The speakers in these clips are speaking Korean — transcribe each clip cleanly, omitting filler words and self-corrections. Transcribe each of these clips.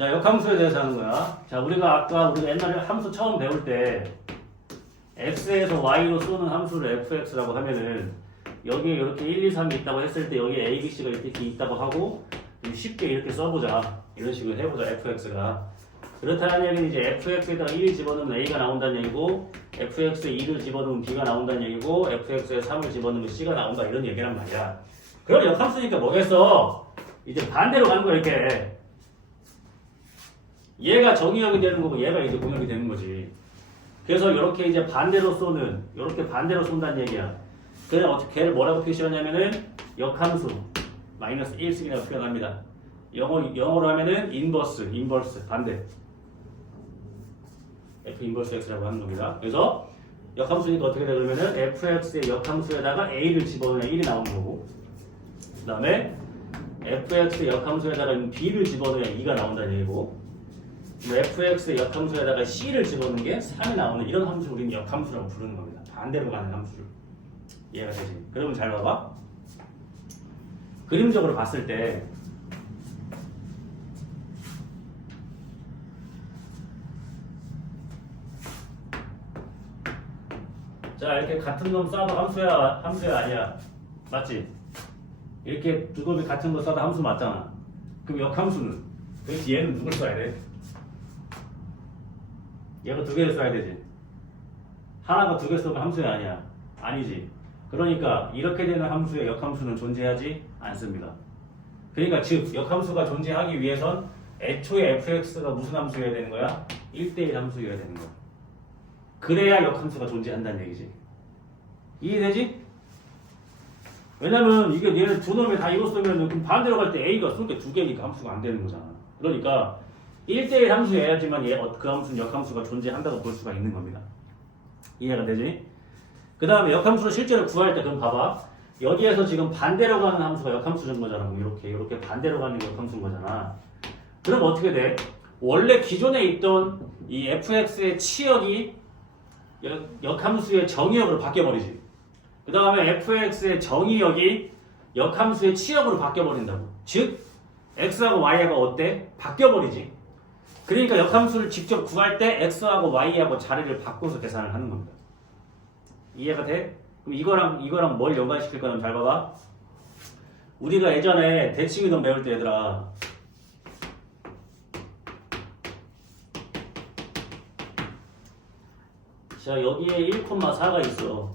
자, 역함수에 대해서 하는 거야. 자, 우리가 옛날에 함수 처음 배울 때 x에서 y로 쏘는 함수를 fx라고 하면은 여기에 이렇게 1, 2, 3이 있다고 했을 때 여기에 a, b, c가 이렇게 있다고 하고 쉽게 이렇게 써보자. 이런 식으로 해보자. fx가. 그렇다는 얘기는 이제 fx에다가 1 집어넣으면 a가 나온다는 얘기고 fx에 2를 집어넣으면 b가 나온다는 얘기고 fx에 3을 집어넣으면 c가 나온다 이런 얘기란 말이야. 그럼 역함수니까 뭐겠어? 이제 반대로 가는 거야 이렇게. 얘가 정의역이 되는 거고 얘가 이제 공역이 되는 거지. 그래서 이렇게 이제 반대로 쏘는, 이렇게 반대로 쏜다는 얘기야. 그래서 어떻게 걔를 뭐라고 표시하냐면은 역함수 마이너스 1씩이라고 표현합니다. 영어로 하면은 인버스 반대. f 인버스 x라고 하는 겁니다. 그래서 역함수니까 어떻게 돼 그러면은 fx의 역함수에다가 a를 집어넣으면 1이 나오는 거고, 그 다음에 fx의 역함수에다가 b를 집어넣으면 2가 나온다는 얘기고, fx의 역함수에다가 c를 집어넣는 게 3이 나오는 이런 함수를 우리는 역함수라고 부르는 겁니다. 반대로 가는 함수를. 이해가 되지? 그러면 잘 봐봐. 그림적으로 봤을 때 자, 이렇게 같은 놈 쏴도 함수야 아니야? 맞지? 이렇게 두 놈이 같은 거 쏴도 함수 맞잖아. 그럼 역함수는? 그래서 얘는 누굴 써야 돼? 얘가 두 개를 써야 되지. 하나가 두 개 쓰면 함수야 아니야? 아니지. 그러니까 이렇게 되는 함수의 역함수는 존재하지 않습니다. 그러니까 즉 역함수가 존재하기 위해선 애초에 fx가 무슨 함수여야 되는 거야? 1대1 함수여야 되는 거야. 그래야 역함수가 존재한다는 얘기지. 이해되지? 왜냐면 이게 얘는 두 놈이 다 이거 쓰면 그럼 반대로 갈 때 a가 쏠 때 두 개니까 함수가 안 되는 거잖아. 그러니까 1대1 함수여야지만 그 함수는 역함수가 존재한다고 볼 수가 있는 겁니다. 이해가 되지? 그 다음에 역함수를 실제로 구할 때 그럼 봐봐. 여기에서 지금 반대로 가는 함수가 역함수인 거잖아. 그럼 이렇게 반대로 가는 게 역함수인 거잖아. 그럼 어떻게 돼? 원래 기존에 있던 이 fx의 치역이 역함수의 정의역으로 바뀌어버리지. 그 다음에 fx의 정의역이 역함수의 치역으로 바뀌어버린다고. 즉 x하고 y하고 어때? 바뀌어버리지. 그러니까 역함수를 직접 구할 때 x하고 y하고 자리를 바꿔서 계산을 하는 겁니다. 이해가 돼? 그럼 이거랑 뭘 연관시킬 거냐면 잘 봐봐. 우리가 예전에 대칭이동 배울 때 얘들아 자 여기에 1,4가 있어.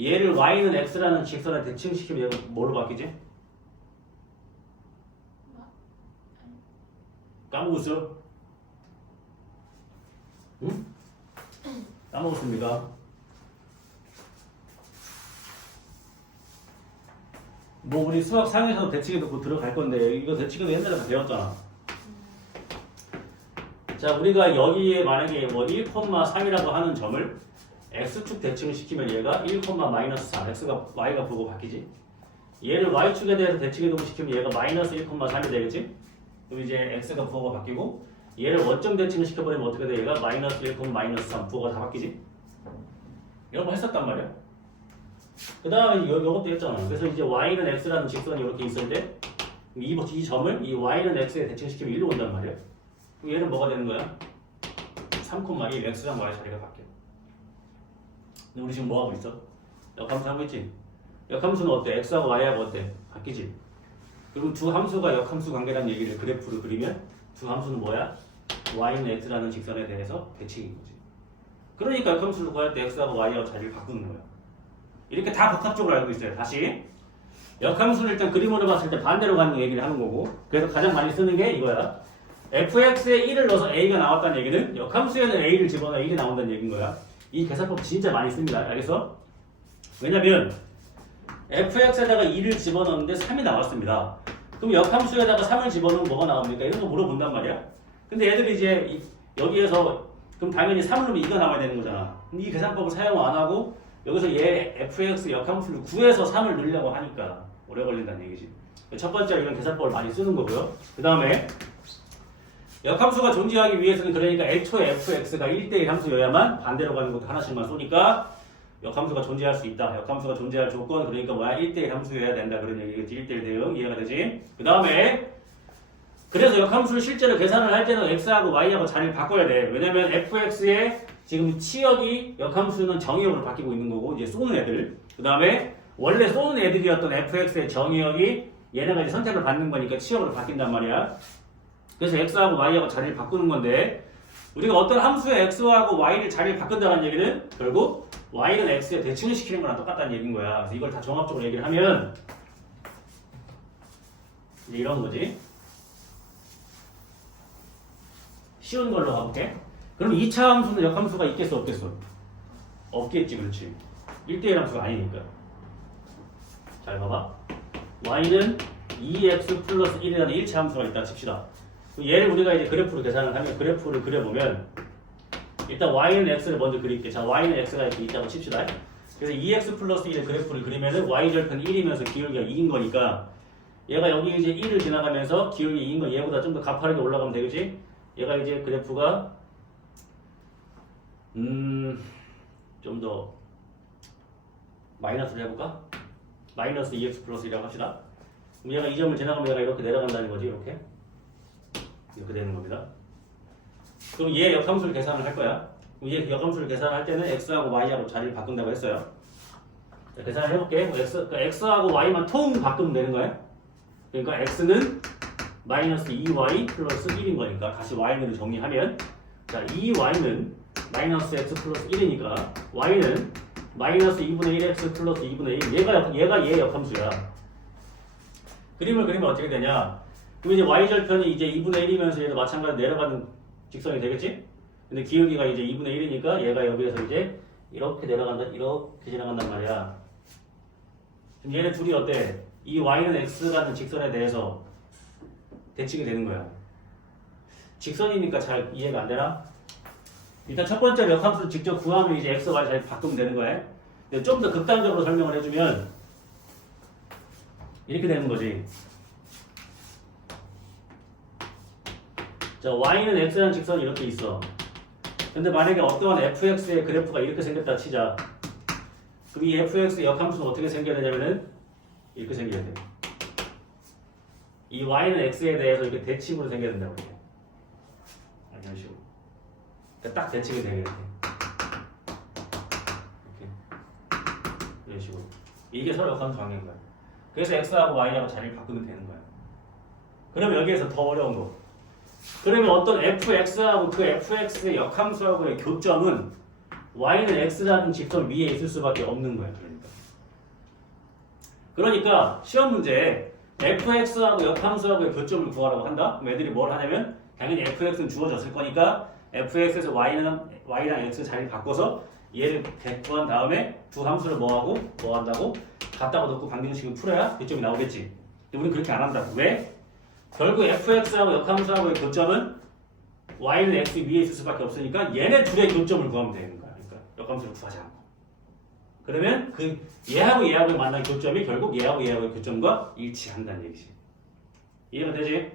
얘를 y는 x라는 직선에 대칭시키면 얘가 뭘로 바뀌지? 까먹었어? 응? 까먹었습니까? 뭐 우리 수학 상에서도 대칭에도 곧 들어갈 건데 이거 대칭에도 옛날에 다 배웠잖아. 자 우리가 여기에 만약에 뭐 1,3이라고 하는 점을 x축 대칭을 시키면 얘가 1,-4 x가 y가 보고 바뀌지. 얘를 y축에 대해서 대칭이동 시키면 얘가 마이너스 1,3이 되겠지. 그럼 이제 x가 부호가 바뀌고 얘를 원점 대칭을 시켜버리면 어떻게 돼? 얘가 마이너스 1,-3 부호가 다 바뀌지. 이런 거 했었단 말이야. 그 다음에 이것도 했잖아. 그래서 이제 y는 x라는 직선이 이렇게 있을 때 이 점을 이 y는 x에 대칭시키면 1로 온단 말이야. 그럼 얘는 뭐가 되는 거야? 3,1 x랑 y 자리가 바뀌어. 근데 우리 지금 뭐 하고 있어? 역함수 하고 있지? 역함수는 어때? x하고 y하고 어때? 바뀌지? 그럼 두 함수가 역함수 관계라는 얘기를 그래프로 그리면 두 함수는 뭐야? y는 x라는 직선에 대해서 대칭인 거지. 그러니까 역함수를 구할 때 x하고 y하고 자리를 바꾸는 거야. 이렇게 다 복합적으로 알고 있어요. 다시 역함수를 일단 그림으로 봤을 때 반대로 가는 얘기를 하는 거고, 그래서 가장 많이 쓰는 게 이거야. fx에 1을 넣어서 a가 나왔다는 얘기는 역함수에는 a를 집어넣어 1이 나온다는 얘기인 거야. 이 계산법 진짜 많이 씁니다. 알겠어? 왜냐면 fx에다가 2를 집어넣는데 3이 나왔습니다. 그럼 역함수에다가 3을 집어넣으면 뭐가 나옵니까? 이런 거 물어본단 말이야. 근데 얘들이 이제 여기에서 그럼 당연히 3을 넣으면 2가 나와야 되는 거잖아. 그럼 이 계산법을 사용 안 하고 여기서 얘 fx 역함수를 구해서 3을 넣으려고 하니까 오래 걸린다는 얘기지. 첫 번째로 이런 계산법을 많이 쓰는 거고요. 그 다음에 역함수가 존재하기 위해서는 그러니까 애초에 fx가 1대1 함수여야만 반대로 가는 것도 하나씩만 쏘니까 역함수가 존재할 수 있다. 역함수가 존재할 조건 그러니까 뭐야? 1대1 함수여야 된다. 그런 얘기겠지. 1대1 대응 이해가 되지? 그 다음에 그래서 역함수를 실제로 계산을 할 때는 x하고 y하고 자리를 바꿔야 돼. 왜냐면 fx의 지금 치역이 역함수는 정의역으로 바뀌고 있는 거고 이제 쏘는 애들. 그 다음에 원래 쏘는 애들이었던 fx의 정의역이 얘네가 이제 선택을 받는 거니까 치역으로 바뀐단 말이야. 그래서 x하고 y하고 자리를 바꾸는 건데 우리가 어떤 함수의 x하고 y를 자리를 바꾼다는 얘기는 결국 y는 x에 대칭을 시키는 거랑 똑같다는 얘기인 거야. 그래서 이걸 다 종합적으로 얘기를 하면 이제 이런 거지. 쉬운 걸로 가볼게. 그럼 2차 함수는 역함수가 있겠어 없겠어? 없겠지, 그렇지. 1대1 함수가 아니니까. 잘 봐봐. y는 2x 플러스 1이라는 1차 함수가 있다 칩시다. 얘를 우리가 이제 그래프로 계산을 하면 그래프를 그려보면 일단 y는 x를 먼저 그릴게. 자, y는 x가 이렇게 있다고 칩시다. 그래서 2x 플러스 1의 그래프를 그리면은 y절편 1이면서 기울기가 2인 거니까 얘가 여기 이제 1을 지나가면서 기울기 2인 거 얘보다 좀 더 가파르게 올라가면 되겠지? 얘가 이제 그래프가 좀 더 마이너스를 해볼까? 마이너스 2x 플러스 1이라고 합시다. 그럼 얘가 이 점을 지나가면 얘가 이렇게 내려간다는 거지, 이렇게 되는 겁니다. 그럼 얘 역함수를 계산을 할 거야. 그럼 얘 역함수를 계산할 때는 x하고 y하고 자리를 바꾼다고 했어요. 자, 계산을 해볼게. 그러니까 x하고 y만 통 바꾸면 되는 거야. 그러니까 x는 마이너스 2y 플러스 1인 거니까 다시 y를 정리하면 자 2y는 마이너스 x 플러스 1이니까 y는 마이너스 2분의 1x 플러스 2분의 1 얘가 얘 역함수야. 그림을 그리면 어떻게 되냐? 그럼 이제 y절편이 이제 2분의 1이면서 얘도 마찬가지로 내려가는 직선이 되겠지? 근데 기울기가 이제 2분의 1이니까 얘가 여기에서 이제 이렇게 내려간다, 이렇게 지나간단 말이야. 지금 얘네 둘이 어때? 이 y는 x라는 직선에 대해서 대칭이 되는 거야. 직선이니까 잘 이해가 안 되나? 일단 첫 번째 역함수를 직접 구하면 이제 x, y 잘 바꾸면 되는 거야. 근데 좀 더 극단적으로 설명을 해주면 이렇게 되는 거지. 자, y는 x라는 직선이 이렇게 있어. 근데 만약에 어떠한 fx의 그래프가 이렇게 생겼다 치자. 그럼 이 fx의 역함수는 어떻게 생겨야 되냐면은 이렇게 생겨야 돼. 이 y는 x에 대해서 이렇게 대칭으로 생겨야 된다고 그래. 이런 식으로. 그러니까 딱 대칭이 되게 돼. 이렇게. 이런 식으로. 이게 서로 역함수 관계인 거야. 그래서 x하고 y하고 자리를 바꾸면 되는 거야. 그럼 여기에서 더 어려운 거. 그러면 어떤 fx하고 그 fx의 역함수하고의 교점은 y는 x라는 직선 위에 있을 수밖에 없는 거야. 그러니까 시험 문제에 fx하고 역함수하고의 교점을 구하라고 한다? 그럼 애들이 뭘 하냐면 당연히 fx는 주어졌을 거니까 fx에서 y랑 x 자리를 바꿔서 얘를 구한 다음에 두 함수를 뭐 한다고? 갖다가 놓고 방정식을 풀어야 교점이 나오겠지. 근데 우리는 그렇게 안 한다. 왜? 결국 fx하고 역함수하고의 교점은 y는 x 위에 있을 수밖에 없으니까 얘네 둘의 교점을 구하면 되는 거야. 그러니까 역함수를 구하지 않고. 그러면 그 얘하고 만난 교점이 결국 얘하고의 교점과 일치한다는 얘기지. 이해가 되지?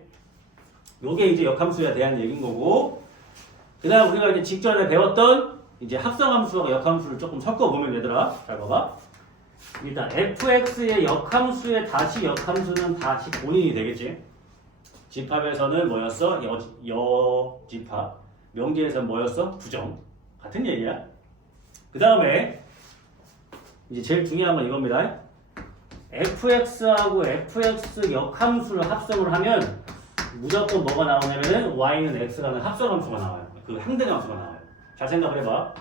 요게 이제 역함수에 대한 얘기인 거고, 그 다음 우리가 이제 직전에 배웠던 이제 합성함수와 역함수를 조금 섞어보면 얘들아, 잘 봐봐. 일단 fx의 역함수의 다시 역함수는 다시 본인이 되겠지. 집합에서는 뭐였어? 여집합. 명제에서는 뭐였어? 부정. 같은 얘기야. 그 다음에 이제 제일 중요한 건 이겁니다. fx하고 fx 역함수를 합성을 하면 무조건 뭐가 나오냐면은 y는 x라는 합성함수가 나와요. 그 항등함수가 나와요. 잘 생각을 해봐.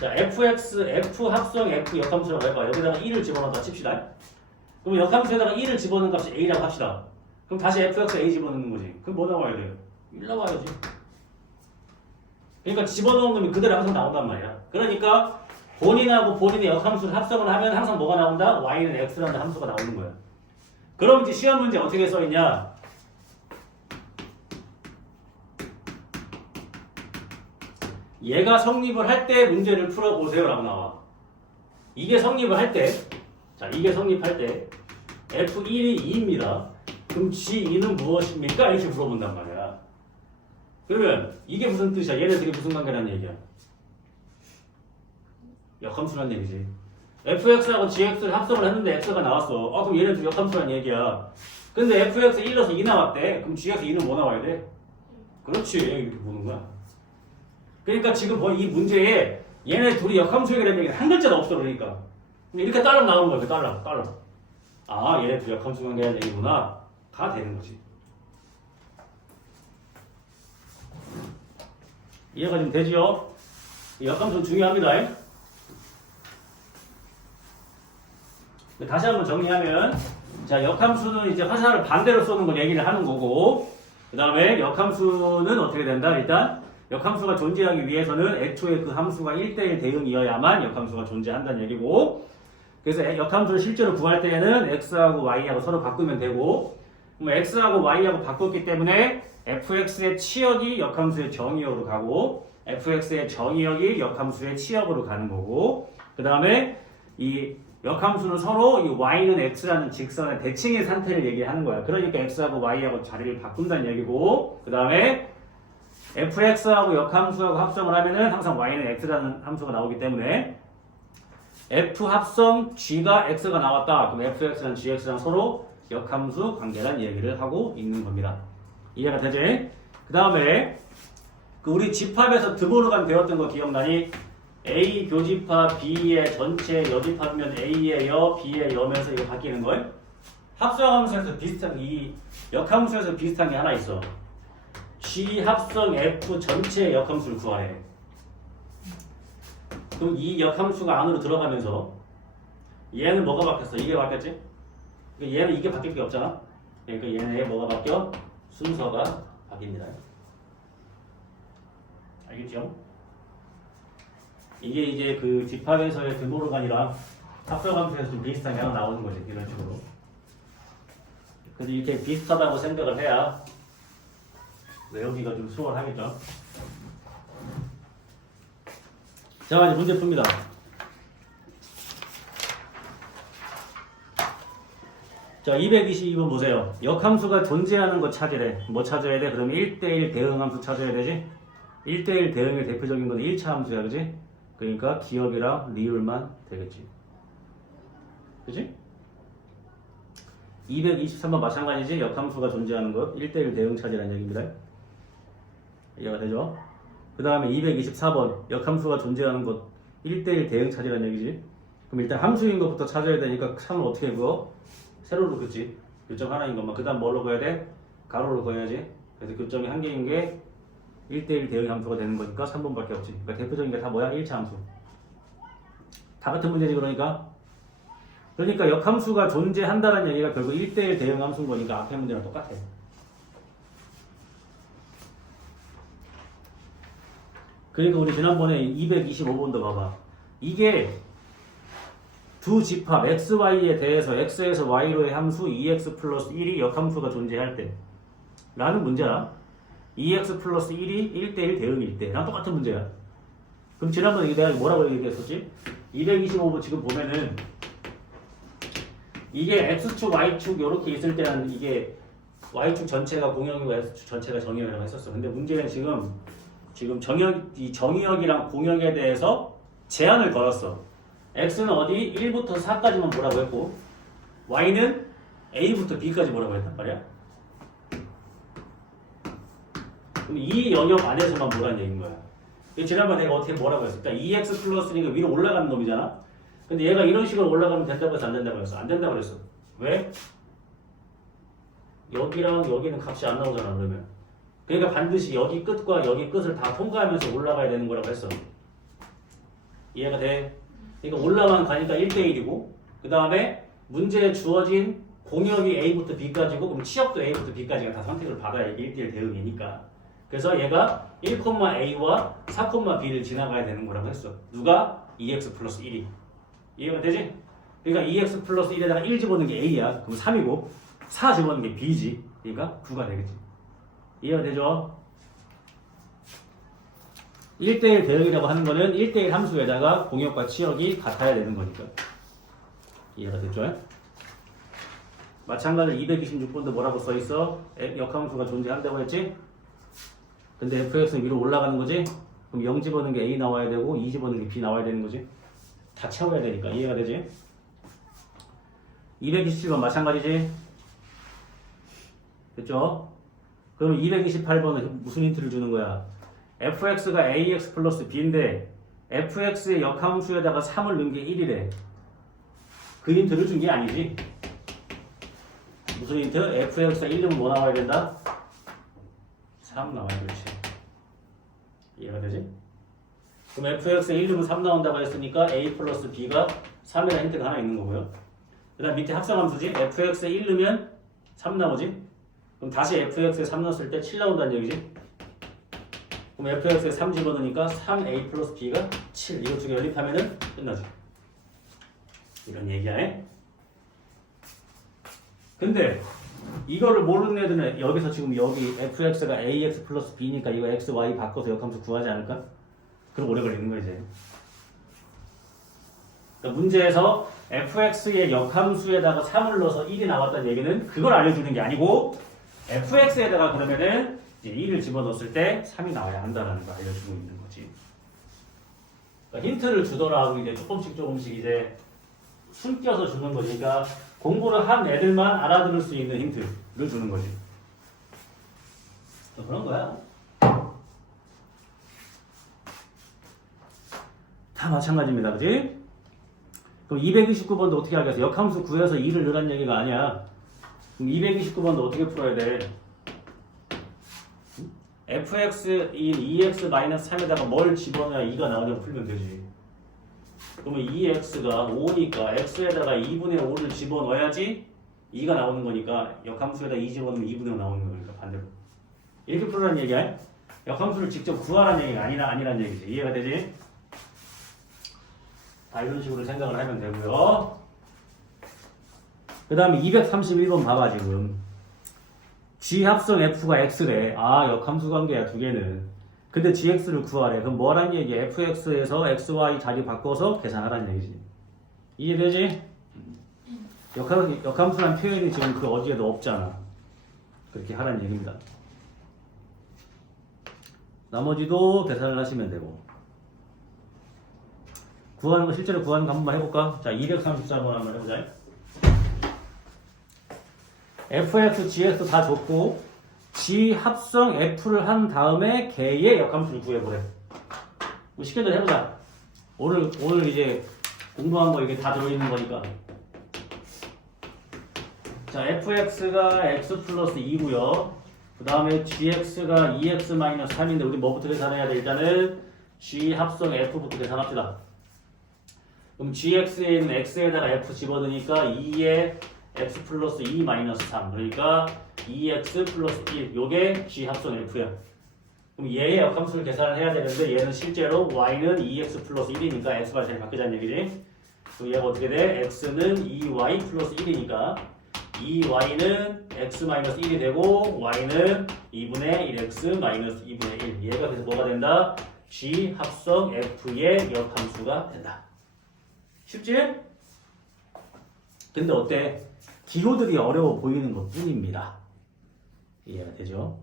자, fx, f 합성 f 역함수라고 해봐. 여기다가 1을 집어넣었다 칩시다. 그럼 역함수에다가 1을 집어넣은 값이 a라고 합시다. 그럼 다시 fx a 집어넣는 거지. 그럼 뭐 나와야 돼요? 1 나와야지. 그러니까 집어넣은 놈이 그대로 항상 나온단 말이야. 그러니까 본인하고 본인의 역함수를 합성을 하면 항상 뭐가 나온다? y는 x라는 함수가 나오는 거야. 그럼 이제 시험 문제 어떻게 써있냐? 얘가 성립을 할 때 문제를 풀어보세요 라고 나와. 이게 성립을 할 때, 자, 이게 성립할 때 f1이 2입니다. 그럼 g2는 무엇입니까? 이렇게 물어본단 말이야. 그러면 이게 무슨 뜻이야? 얘네들이 무슨 관계라는 얘기야? 역함수란 얘기지. fx하고 gx를 합성을 했는데 x가 나왔어. 그럼 얘네들 역함수란 얘기야. 근데 fx 1에서 2 나왔대. 그럼 g에서 2는 뭐 나와야 돼? 그렇지. 이렇게 보는 거야. 그러니까 지금 이 문제에 얘네 둘이 역함수 해결하면 한 글자도 없어. 그러니까 이렇게 딸랑 나오는 거야. 딸랑. 아, 얘네 둘이 역함수 관계하는 얘기구나. 가 되는 거지. 이해가 좀 되지요? 역함수는 중요합니다. 다시 한번 정리하면, 자, 역함수는 이제 화살을 반대로 쏘는 걸 얘기를 하는 거고, 그 다음에 역함수는 어떻게 된다? 일단 역함수가 존재하기 위해서는 애초에 그 함수가 1대1 대응이어야만 역함수가 존재한다는 얘기고, 그래서 역함수를 실제로 구할 때에는 x하고 y하고 서로 바꾸면 되고, x하고 y하고 바꿨기 때문에 fx의 치역이 역함수의 정의역으로 가고 fx의 정의역이 역함수의 치역으로 가는 거고, 그 다음에 이 역함수는 서로 이 y는 x라는 직선의 대칭의 상태를 얘기하는 거야. 그러니까 x하고 y하고 자리를 바꾼다는 얘기고, 그 다음에 fx하고 역함수하고 합성을 하면은 항상 y는 x라는 함수가 나오기 때문에 f 합성 g가 x가 나왔다. 그럼 fx랑 gx랑 서로 역함수 관계란 얘기를 하고 있는 겁니다. 이해가 되지? 그 다음에 우리 집합에서 드보르간 배웠던 거 기억나니? A 교집합 B의 전체 여집합이면 A의 여, B의 여면서 이거 바뀌는 거예요? 합성함수에서 비슷한 이 역함수에서 비슷한 게 하나 있어. G 합성 F 전체의 역함수를 구하래. 그럼 이 역함수가 안으로 들어가면서 얘는 뭐가 바뀌었어? 이게 바뀌었지? 얘는 이게 바뀔 게 없잖아. 그러니까 얘네 뭐가 바뀌어? 순서가 바뀝니다. 알겠죠? 이게 이제 그 집합에서의 드보르간이랑 합성함수에서 좀 비슷하게 하나 나오는 거지. 이런 식으로. 그래서 이렇게 비슷하다고 생각을 해야 외우기가 좀 수월하겠죠. 자, 이제 문제 풉니다. 자, 222번 보세요. 역함수가 존재하는 거 찾으래. 뭐 찾아야 돼? 그러면 1대1 대응함수 찾아야 되지? 1대1 대응의 대표적인 건 1차 함수야, 그지? 그러니까 기억이랑 리을만 되겠지. 그지? 223번 마찬가지지? 역함수가 존재하는 것 1대1 대응 찾으라는 얘기입니다. 이해가 되죠? 그 다음에 224번 역함수가 존재하는 것 1대1 대응 찾으라는 얘기지. 그럼 일단 함수인 것부터 찾아야 되니까 3을 어떻게 그어? 세로로 긋지. 교점 하나인 것만. 그 다음 뭘로 그어야 돼? 가로로 그어야지. 그래서 교점이 한 개인 게 1대1 대응 함수가 되는 거니까 3번밖에 없지. 그러니까 대표적인 게 다 뭐야? 1차 함수. 다 같은 문제지. 그러니까 역함수가 존재한다는 얘기가 결국 1대1 대응 함수인 거니까 앞에 문제랑 똑같아. 그러니까 우리 지난번에 225번도 봐봐. 이게 두 집합 xy에 대해서 x에서 y로의 함수 2x 플러스 1이 역함수가 존재할 때 라는 문제야. 2x 플러스 1이 1대1 대응일 때 랑 똑같은 문제야. 그럼 지난번에 내가 뭐라고 얘기했었지? 225번 지금 보면은 이게 x축 y축 이렇게 있을 때는 이게 y축 전체가 공역이고 x축 전체가 정의역이라고 했었어. 근데 문제는 지금 이 정의역이랑 공역에 대해서 제한을 걸었어. x는 어디 1부터 4까지만 보라고 했고 y는 a부터 b까지 보라고 했단 말이야. 그럼 이 영역 안에서만 보라는 얘기인 거야. 지난번에 내가 어떻게 뭐라고 했어? 그러니까 2x 플러스니까 위로 올라가는 놈이잖아. 근데 얘가 이런 식으로 올라가면 된다고 해서 안 된다고 했어. 안 된다고 그랬어. 왜? 여기랑 여기는 값이 안 나오잖아. 그러면 그러니까 반드시 여기 끝과 여기 끝을 다 통과하면서 올라가야 되는 거라고 했어. 이해가 돼? 그러니까 올라만 가니까 1대1이고 그 다음에 문제에 주어진 공역이 A부터 B까지고 그럼 치역도 A부터 B까지가 다 선택을 받아야 1대1 대응이니까. 그래서 얘가 1,A와 4,B를 지나가야 되는 거라고 했어. 누가? 2x 플러스 1이. 이해가 되지? 그러니까 2x 플러스 1에다가 1 집어넣는 게 A야. 그럼 3이고 4 집어넣는 게 B지. 그러니까 9가 되겠지. 이해가 되죠? 1대1 대응이라고 하는 거는 1대1 함수에다가 공역과 치역이 같아야 되는 거니까. 이해가 됐죠? 마찬가지로 226번도 뭐라고 써있어? 역함수가 존재한다고 했지? 근데 fx는 위로 올라가는 거지? 그럼 0 집어넣는 게 a 나와야 되고 2 집어넣는 게 b 나와야 되는 거지? 다 채워야 되니까. 이해가 되지? 227번 마찬가지지? 됐죠? 그럼 228번은 무슨 힌트를 주는 거야? fx가 ax 플러스 b인데 fx의 역함수에다가 3을 넣은 게 1이래. 그 힌트를 준 게 아니지. 무슨 힌트? fx가 1 넣으면 뭐 나와야 된다? 3 나와야 그렇지. 이해가 되지? 그럼 fx에 1 넣으면 3 나온다고 했으니까 a 플러스 b가 3이라는 힌트가 하나 있는 거고요. 그 다음 밑에 합성함수지? fx에 1 넣으면 3 나오지? 그럼 다시 fx에 3 넣었을 때 7 나온다는 얘기지? 그럼 fx에 3 집어넣으니까 3a 플러스 b가 7. 이것 중에 연립하면은 끝나죠. 이런 얘기야. 근데 이거를 모르는 애들은 여기서 지금 여기 fx가 ax 플러스 b니까 이거 x, y 바꿔서 역함수 구하지 않을까? 그럼 오래 걸리는 거야 이제. 그러니까 문제에서 fx의 역함수에다가 3을 넣어서 1이 나왔다는 얘기는 그걸 알려주는 게 아니고 fx에다가 그러면은 이제 1을 집어넣었을 때 3이 나와야 한다는 걸 알려주고 있는 거지. 그러니까 힌트를 주더라도 이제 조금씩 이제 숨겨서 주는 거니까 공부를 한 애들만 알아들을 수 있는 힌트를 주는 거지. 그런 거야. 다 마찬가지입니다. 그지? 그럼 229번도 어떻게 하겠어? 역함수 구해서 2를 넣으란 얘기가 아니야. 그럼 229번도 어떻게 풀어야 돼? fx인 2x-3에다가 뭘 집어넣어야 2가 나오냐고 풀면 되지. 그러면 2x가 5니까 x에다가 2분의 5를 집어넣어야지 2가 나오는 거니까 역함수에다 2 집어넣으면 2분의 5 나오는 거니까 반대로. 이렇게 풀으라는 얘기야. 역함수를 직접 구하라는 얘기가 아니란 얘기지. 이해가 되지? 다 이런 식으로 생각을 하면 되고요. 그 다음에 231번 봐봐 지금. g 합성 f가 x래. 아 역함수 관계야 두 개는. 근데 gx를 구하래. 그럼 뭐란 얘기야? fx에서 xy 자리 바꿔서 계산하라는 얘기지. 이해되지? 역함수란 표현이 지금 그 어디에도 없잖아. 그렇게 하라는 얘기입니다. 나머지도 계산을 하시면 되고. 구하는 거 실제로 구하는 거 한번 해볼까? 자 234번 한번 해보자. fx, gx 다 줬고 g 합성 f를 한 다음에 걔의 역함수를 구해보래. 뭐 쉽게들 해보자. 오늘 이제 공부한 거 이게 다 들어있는 거니까. 자 fx가 x 플러스 2고요. 그 다음에 gx가 2x-3인데 우리 뭐부터 계산해야 돼? 일단은 g 합성 f부터 계산합시다. 그럼 gx에 있는 x에다가 f 집어넣으니까 2에 x 플러스 2 마이너스 3 그러니까 2x 플러스 1 요게 g 합성 f야. 그럼 얘의 역함수를 계산을 해야 되는데 얘는 실제로 y는 2x 플러스 1이니까 x가 자리 바뀌자는 얘기지. 그럼 얘가 어떻게 돼? x는 2y 플러스 1이니까 2y는 x 마이너스 1이 되고 y는 2분의 1x 마이너스 2분의 1 얘가 그래서 뭐가 된다? g 합성 f의 역함수가 된다. 쉽지? 근데 어때? 기호들이 어려워 보이는 것 뿐입니다. 이해가 되죠?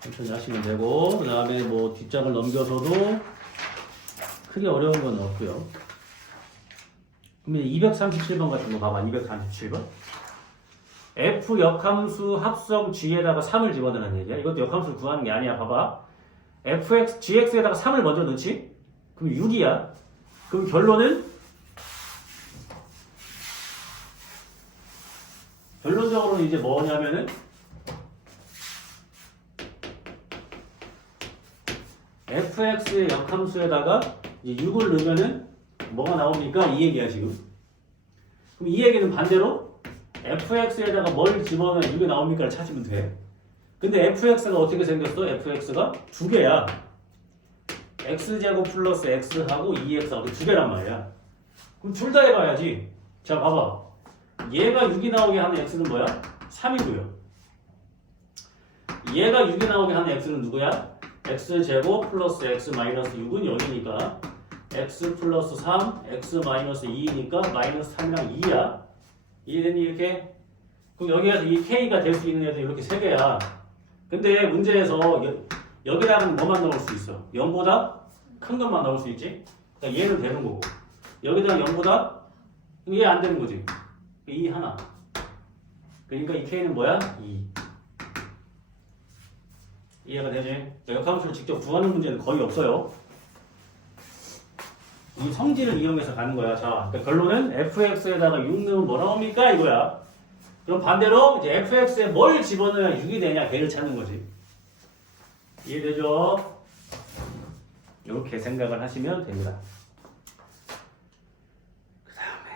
천천히 하시면 되고 그 다음에 뭐 뒷장을 넘겨서도 크게 어려운 건 없고요. 그럼 237번 같은 거 봐봐. 237번 F 역함수 합성 G에다가 3을 집어넣는 얘기야. 이것도 역함수를 구하는 게 아니야. 봐봐. fx, gx에다가 3을 먼저 넣지? 그럼 6이야. 그럼 결론적으로는 이제 뭐냐면은 fx의 역함수에다가 이제 6을 넣으면은 뭐가 나옵니까? 이 얘기야 지금. 그럼 이 얘기는 반대로 fx에다가 뭘 집어넣으면 6이 나옵니까를 찾으면 돼. 근데 fx가 어떻게 생겼어? fx가 두 개야. x제곱 플러스 x하고 2x하고 두 개란 말이야. 그럼 둘 다 해봐야지. 자 봐봐. 얘가 6이 나오게 하는 x는 뭐야? 3이고요. 얘가 6이 나오게 하는 x는 누구야? x제곱 플러스 x 마이너스 6은 0이니까 x 플러스 3, x 마이너스 2니까 마이너스 3이랑 2야. 이해됐니 이렇게? 그럼 여기에서 이 k가 될 수 있는 애들 이렇게 세 개야. 근데 문제에서 여기다가는 뭐만 넣을 수 있어? 0보다 큰 것만 넣을 수 있지? 그러니까 얘는 되는 거고 여기다가 0보다 이해 안 되는 거지. 2 하나. 그러니까 이 K는 뭐야? 2. 이해가 되지? 역함수를 직접 구하는 문제는 거의 없어요. 이 성질을 이용해서 가는 거야. 자, 그러니까 결론은 fx에다가 6 넣으면 뭐 나옵니까? 이거야. 그럼 반대로 이제 fx에 뭘 집어넣어야 6이 되냐? 걔를 찾는 거지. 이해되죠? 이렇게 생각을 하시면 됩니다. 그 다음에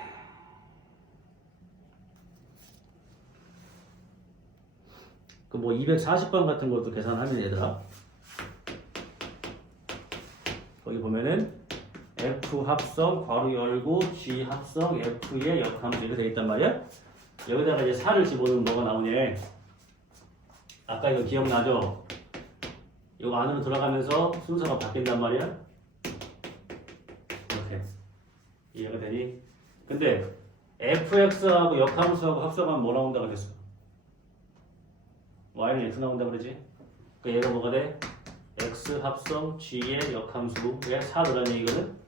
그 뭐 240번 같은 것도 계산하면 얘들아 거기 보면은 F 합성 괄호 열고 G 합성 F의 역함수 이렇게 되어 있단 말이야. 여기다가 이제 4를 집어넣으면 뭐가 나오냐. 아까 이거 기억나죠? 이거 안으로 들어가면서 순서가 바뀐단 말이야. 이렇게 이해가 되니? 근데 fx하고 역함수하고 합성하면 뭐 나온다고 그랬어? y는 x 나온다고 그러지? 그러니까 얘가 뭐가 돼? x 합성 g의 역함수에 4 들어가는 얘기거든?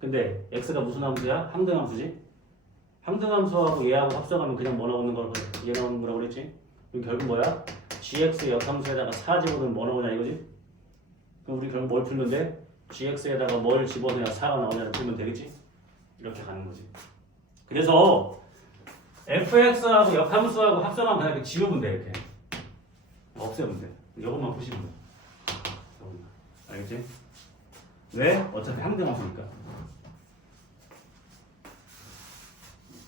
근데 x가 무슨 함수야? 항등함수지? 항등함수하고 얘하고 합성하면 그냥 뭐 나오는 거라고 그래? 얘 나오는 거라고 그랬지? 그럼 결국 뭐야? gx 역함수에다가 4 집어넣으면 뭐 나오냐 이거지? 그럼 우리 결국 뭘 풀면 돼? gx에다가 뭘 집어넣어야 4가 나오냐를 풀면 되겠지? 이렇게 가는 거지. 그래서 fx하고 역함수하고 합성하면 그냥 이렇게 지우면 돼. 이렇게 없애면 돼. 이것만 푸시면 돼. 이것만. 알겠지? 왜? 어차피 항등함수니까.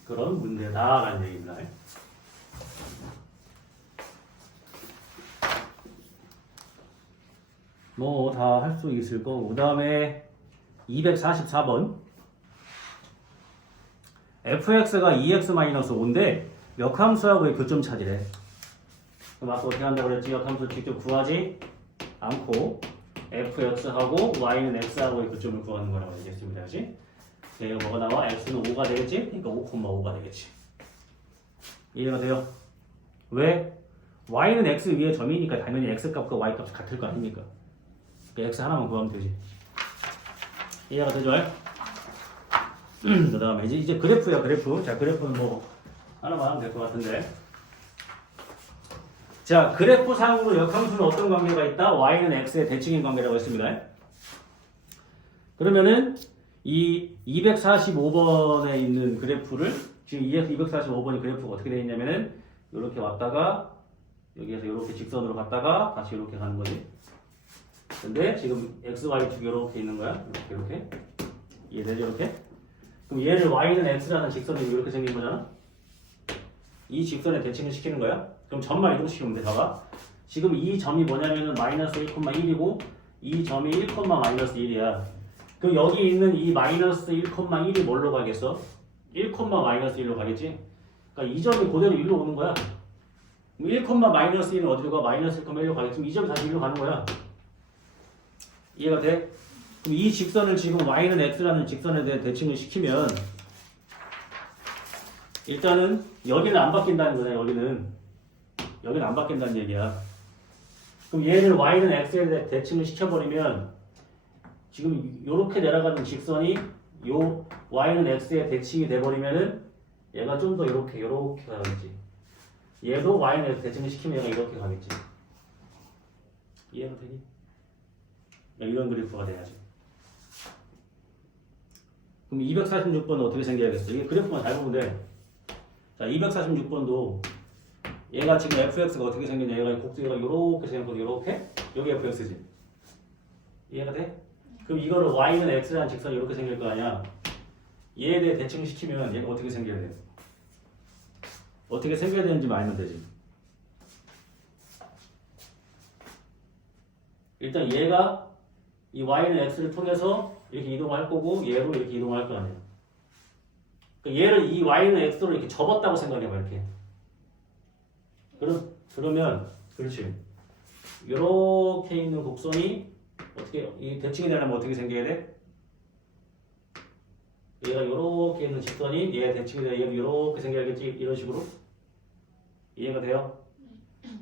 그런 문제다라는 얘기입니다. 뭐 다 할 수 있을 거고. 그 다음에 244번 fx가 2x-5인데 역함수하고의 교점 찾으래. 그럼 아까 어떻게 한다고 그랬지? 역함수 직접 구하지 않고 fx하고 y는 x하고의 교점을 구하는 거라고 얘기했습니다. 그렇지? 얘가 뭐가 나와? x는 5가 되겠지? 그러니까 5,5가 되겠지. 이해가 돼요? 왜? y는 x 위에 점이니까 당연히 x 값과 y 값이 같을 거 아닙니까? x 하나만 구하면 되지. 이해가 되죠? 그 다음에 이제 그래프야, 그래프. 자, 그래프는 뭐 하나만 하면 될 것 같은데. 자, 그래프상으로 역함수는 어떤 관계가 있다? y는 x의 대칭인 관계라고 했습니다. 그러면은 이 245번에 있는 그래프를 지금 245번의 그래프가 어떻게 되어 있냐면은 이렇게 왔다가 여기에서 이렇게 직선으로 갔다가 다시 이렇게 가는 거지. 근데 지금 x, y축 이렇게 있는 거야. 이렇게. 이해되죠? 이렇게? 그럼 얘를 y는 x라는 직선이 이렇게 생긴 거잖아. 이 직선에 대칭을 시키는 거야. 그럼 점만 이동시키면 돼. 봐봐. 지금 이 점이 뭐냐면은 마이너스 1,1이고 이 점이 1,-1이야. 그럼 여기 있는 이 마이너스 1,1이 뭘로 가겠어? 1,-1로 가겠지? 그러니까 이 점이 그대로 1로 오는 거야. 1,-1은 어디로 가? 마이너스 1,1로 가겠지? 이 점이 다시 1로 가는 거야. 이해가 돼? 그럼 이 직선을 지금 y는 x라는 직선에 대해 대칭을 시키면 일단은 여기는 안 바뀐다는 거네. 여기는 안 바뀐다는 얘기야. 그럼 얘를 y는 x에 대해 대칭을 시켜버리면 지금 이렇게 내려가는 직선이 요 y는 x에 대칭이 돼버리면은 얘가 좀 더 이렇게 가겠지. 얘도 y는 x 대칭을 시키면 얘가 이렇게 가겠지. 이해가 되니? 이런 그래프가 돼야지. 그럼 246번은 어떻게 생겨야겠어? 이게 그래프만 잘 보면 돼. 자, 246번도 얘가 지금 fx가 어떻게 생겼냐? 얘가 곡선이 이렇게 생겼거든. 이렇게. 여기 fx지. 이해가 돼? 그럼 이거를 y는 x라는 직선이 이렇게 생길 거 아니야? 얘에 대해 대칭을 시키면 얘가 어떻게 생겨야 돼? 어떻게 생겨야 되는지만 알면 되지. 일단 얘가 이 y는 x를 통해서 이렇게 이동할 거고 얘로 이렇게 이동할 거 아니야. 그러니까 얘를 이 y는 x로 이렇게 접었다고 생각해봐. 이렇게. 그러면 그렇지. 이렇게 있는 곡선이 어떻게 이 대칭이 되려면 어떻게 생겨야 돼? 얘가 이렇게 있는 직선이 얘 대칭이 되려 얘가 이렇게 생겨야겠지. 이런 식으로. 이해가 돼요?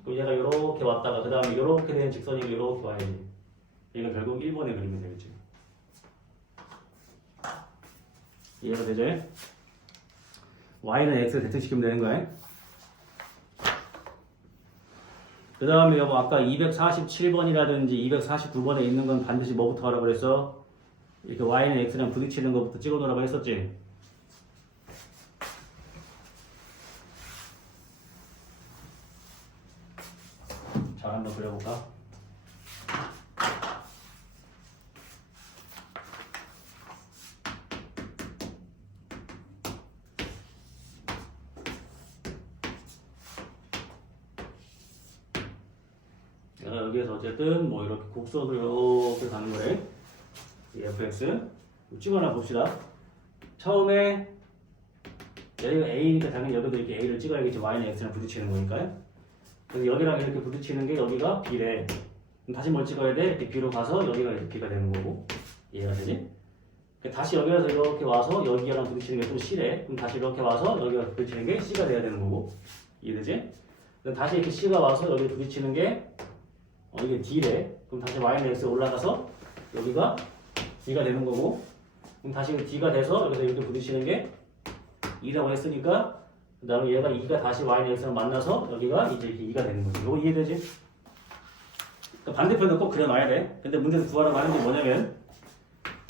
그럼 얘가 이렇게 왔다가 그 다음에 이렇게 된 직선이 이렇게 와야지. 얘가 결국 1번의 그림이 되겠지. 이해가 되죠? y는 x를 대칭시키면 되는 거야. 그 다음에 여보 아까 247번이라든지 249번에 있는 건 반드시 뭐부터 하라고 그랬어? 이렇게 y는 x랑 부딪히는 것부터 찍어 놓으라고 했었지? 자, 한번 그려볼까? 여기에서 어쨌든 뭐 이렇게 곡선으로 이렇게 가는 거래. 이 fx 찍어놔 봅시다. 처음에 여기가 a니까 당연히 여기도 이렇게 a를 찍어야겠지. y는 x랑 부딪히는 거니까요. 그래서 여기랑 이렇게 부딪히는 게 여기가 b래. 그럼 다시 뭘 찍어야 돼? 이렇게 b로 가서 여기가 이렇게 b가 되는 거고. 이해가 되지? 다시 여기에서 이렇게 와서 여기랑 부딪히는 게 또 c래. 그럼 다시 이렇게 와서 여기가 부딪히는 게 c가 돼야 되는 거고. 이해되지? 그럼 다시 이렇게 c가 와서 여기 부딪히는 게 이게 D래. 그럼 다시 y는 x 올라가서 여기가 D가 되는 거고, 그럼 다시 D가 돼서 여기서 이렇게 부딪히는 게 2라고 했으니까, 그 다음에 얘가 2가 다시 y는 x랑 만나서 여기가 이제 이렇게 2가 되는 거지. 이거 이해되지? 그러니까 반대편도 꼭 그려놔야 돼. 근데 문제에서 구하라고 하는 게 뭐냐면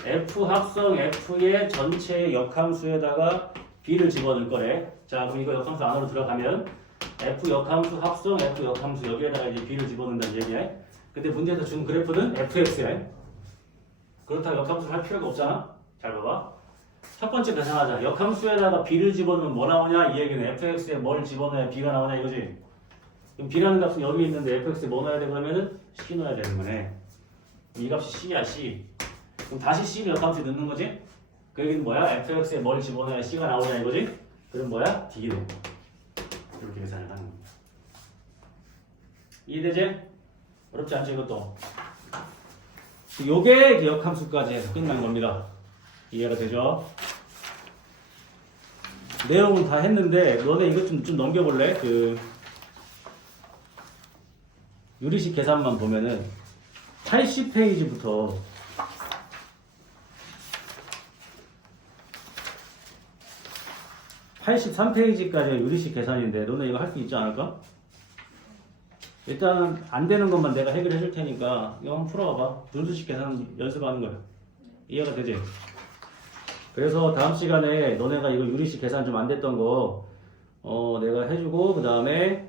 f 합성 f의 전체 역함수에다가 b를 집어넣을 거래. 자, 그럼 이거 역함수 안으로 들어가면 f 역함수 합성 f 역함수 여기에다가 이제 b를 집어넣는다는 얘기야. 근데 문제에서 준 그래프는 fx야. 그렇다고 역함수를 할 필요가 없잖아. 잘 봐봐. 첫 번째 계산하자. 역함수에다가 b를 집어넣으면 뭐 나오냐? 이 얘기는 fx에 뭘 집어넣어야 b가 나오냐 이거지. 그럼 b라는 값은 여기 있는데 fx에 뭐 넣어야 돼? 그러면은 c 넣어야 되는 거네. 이 값이 c야 c. 그럼 다시 c를 역함수에 넣는 거지. 그 얘기는 뭐야? fx에 뭘 집어넣어야 c가 나오냐 이거지. 그럼 뭐야? d래. 이렇게 계산을 하는 겁니다. 이해되지? 어렵지 않죠 이것도? 요게 역함수까지 해서 끝난 겁니다. 이해가 되죠? 내용은 다 했는데 너네 이것 좀 넘겨볼래? 그 유리식 계산만 보면은 80페이지부터 83페이지까지가 유리식 계산인데 너네 이거 할 수 있지 않을까? 일단 안 되는 것만 내가 해결해 줄 테니까 이거 한번 풀어봐봐. 분수식 계산 연습하는 거야. 이해가 되지? 그래서 다음 시간에 너네가 이거 유리식 계산 좀 안 됐던 거 내가 해주고 그 다음에